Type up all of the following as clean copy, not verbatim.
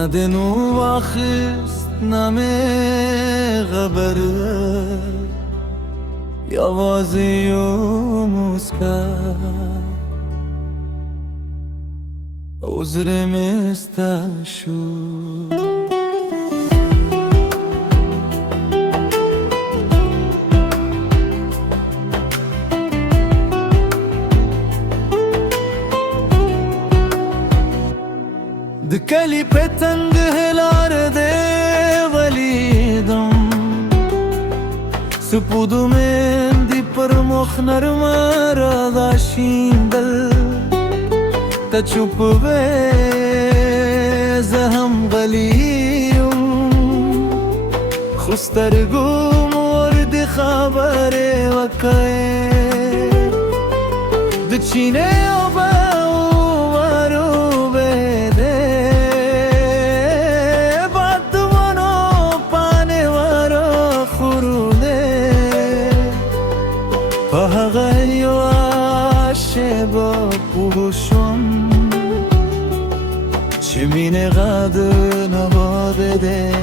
نادنو واخست نامه خبر یوازی و مسکا عذرم استشو د کلی پتنګ هلار دې ولیدم سپودو مې دی پر مخ نرم را دا شیندل ته چوپ وې زه هم غلی یم خو سترګو مور دې خبرې وکړې د چینې اوبه بوشم چه مینه غد نباده ده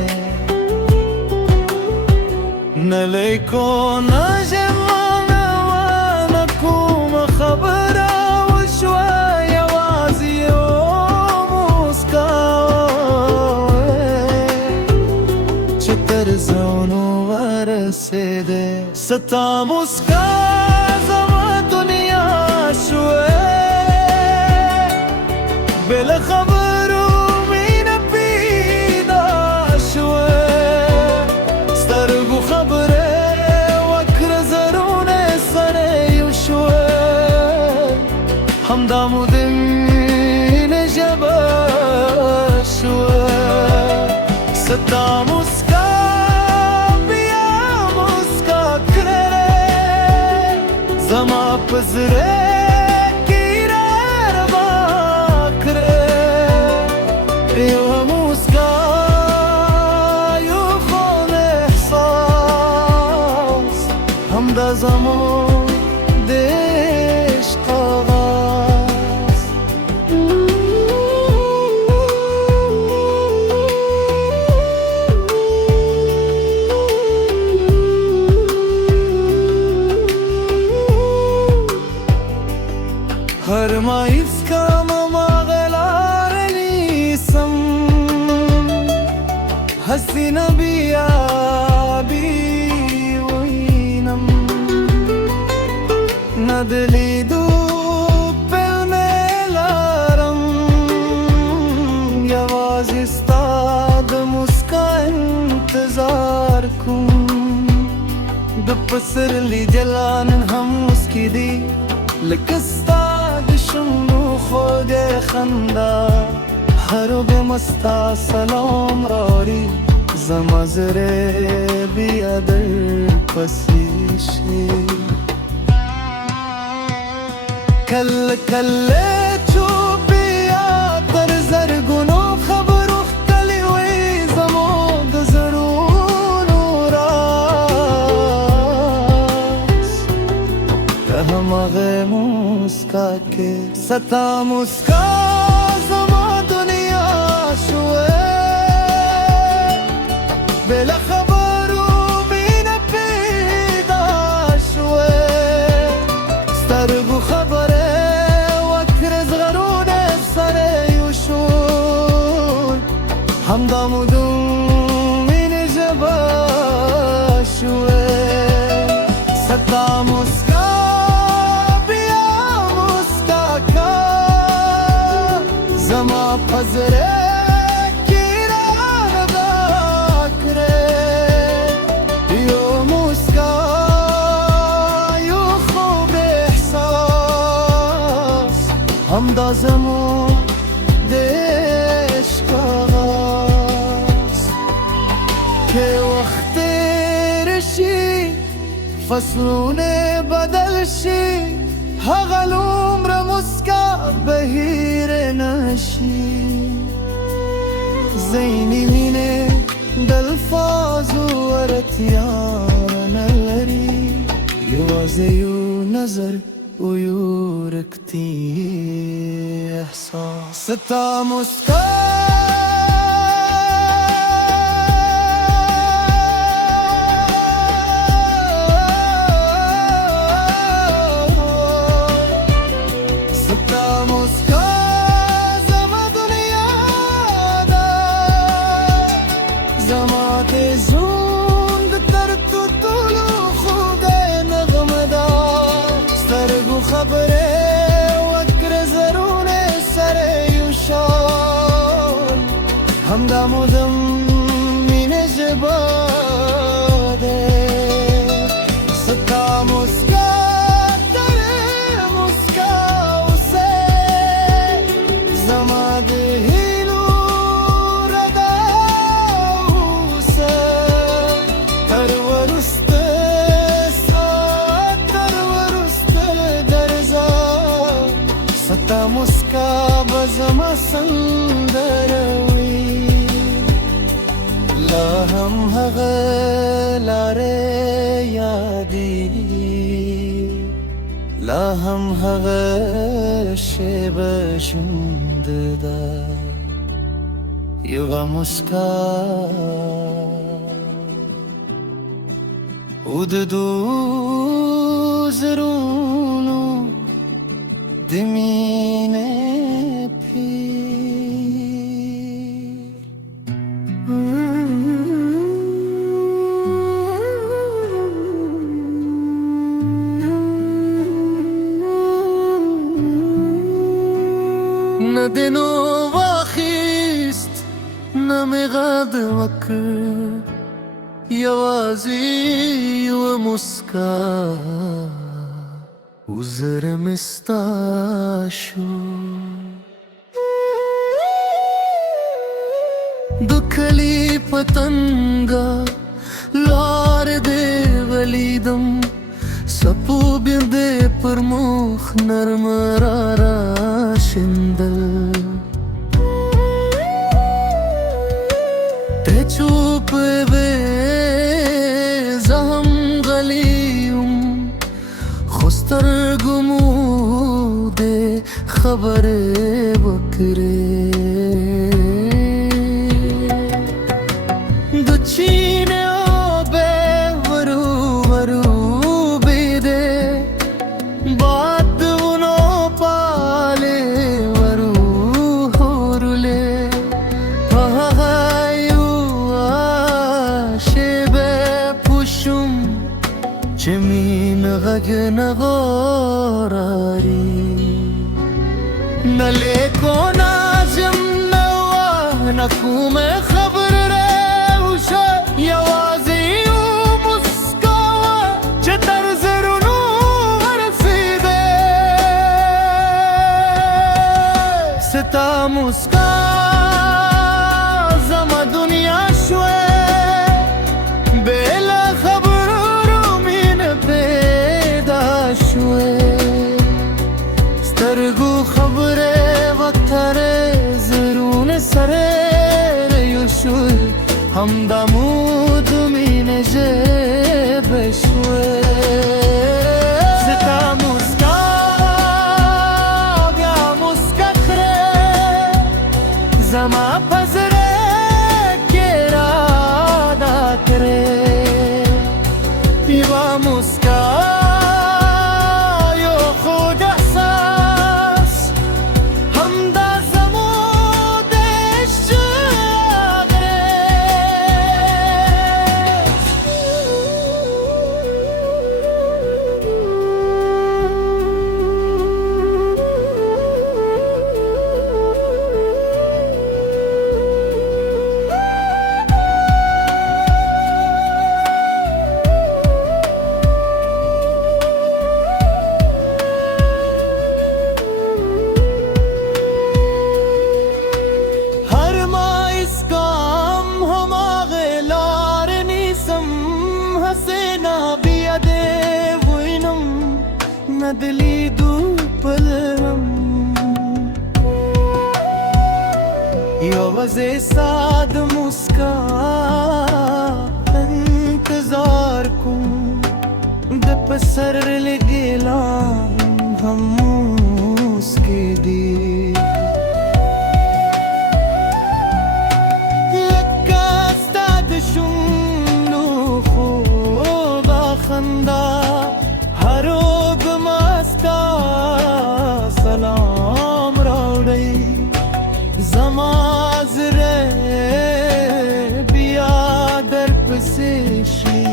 نلیکو نجمع نکوم خبره و شوی وازی و مسکا چه ترزونو ورسیده ستا مسکا بلا خبرو مینه پیدا شوه سترگو خبره وکر زرونه سره یو شوه همدامو دمین جبه شوه ستا مسکا بیا مسکا کرره زما پزره همدا زمان دشت آغاز هر مایز کم مغلار نیسم هستی نبیا ندلیدو پلمه لارم یوازی ستا د مسکا انتظار کن د پسرلی جلانن هم مسکی دی لکستا د شملو خود خندا هرو بمستا سلام راری زمازره بیادر پسیشی کل کل چوبیا تر زرگونو خبرو کلی وی زمان د زرونو راز که هماغه مسکا که ستا مسکا زما دنیا شوه بلا خبرو مینه پیدا شوه سترگو خبره همدامو دومین جبه شوه ستا مسکا بیا مسکا که زما پزره گیره ندا کره یو مسکا یو خوب احساس همدا زمان که وقت رشی فصلونه بدل شي هغه عمر مسکا بهیر نشي زینی مینه دلفاظ ورتیار نلری یوازه یو نظر ويوركتي احساس ستا مسكا خبره وکر زرون سر یوشال همدم و دم مین جباده ستا مسکا در مسکا وسه زماد هیلو ردا وسه تر ورست سات تر ورست درزا ستا مسکا بزما سندروي لا هم هغه لارې یادي لا هم هغه شیبه ژوند ده یوه مسکا او د دوو زړونو د مینې نه دنو واخیست نه مې غد وکړ یوازې یوه مسکا او زړه مې ستا شو د کلي په تنګه لارې دې ولیدم سپو بیردې پر مخ نرمه راشندل ته چوپ وې زه هم غلی یم خو سترګو مو دې خبرې وکړې د چینې اوبه ورو ورو بېدې باد د ونو پالې ورو هورلې په هغه یوه شېبه پوه شوم چې مینه غږ نه غوراري نه لیکو نازم نه وه نه کومه خبره راوشه یوازې یو مسکا وه چې تر زړونو ورسېدې ستا مسکا زما دنیا شوې بې له خبرو مینه پیدا شوې سترګو خبرې وکړې زړونه سره یوشول همدا مود مینه ژبه شوې ستا مسکا بیا مسکا کړې زما په زړه کې رادا کړې یوه مسکا یو خود احساس همدا زمود ندلی دو پلرم یوازې ساد مسکا انتظار کوم د پسر لګیلان هم مسکې دي لکه ستا د شونډو خوږه خندا سلام راوړی زما زړه بیا درپسې شي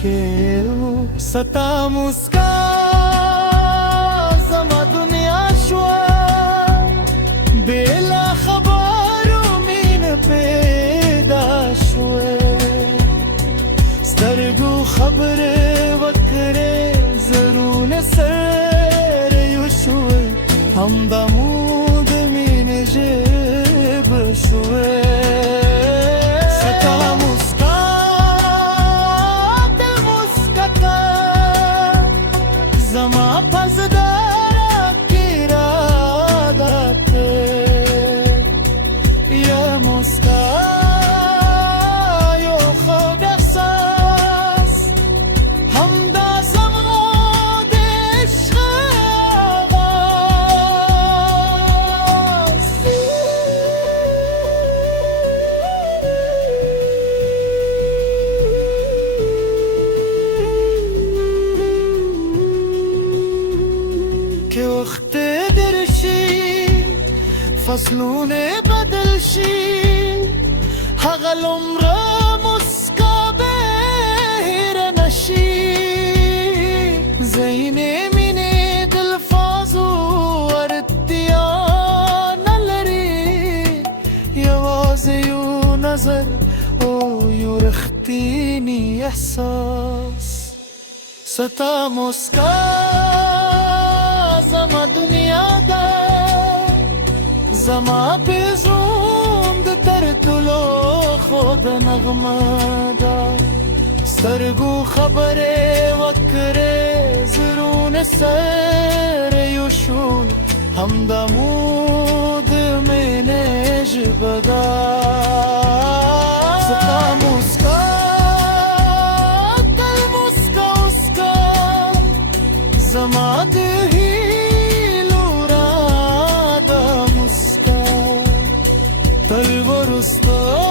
के सता मुस्का زما دنیا شوا بلا خبرو مين پیدا شوا سترګو خبره وکړې زرون سر یو شو هم د مود مين جيب شوا ستا مسکا د مسکتا زما پزدارا کی رادت یا مسکا یو خود احساس هم دا زمود عشق آغاز که وقت درشی فصلون بدل شي هغه لمره مسکا بهر نشي زین مینې د الفاظو ورتیا نه لري یوازې یو نظر او یو رښتینی احساس ستا مسکا زما دنیا دا زما پیزوم د ترتلو خود نغمه دا سترګو خبره وکړې زرون سر یو شول هم د مود مینې ژبه دا ستا مسکا تل مسکا اسکا زما د هیلو را د مسکا تل ورستا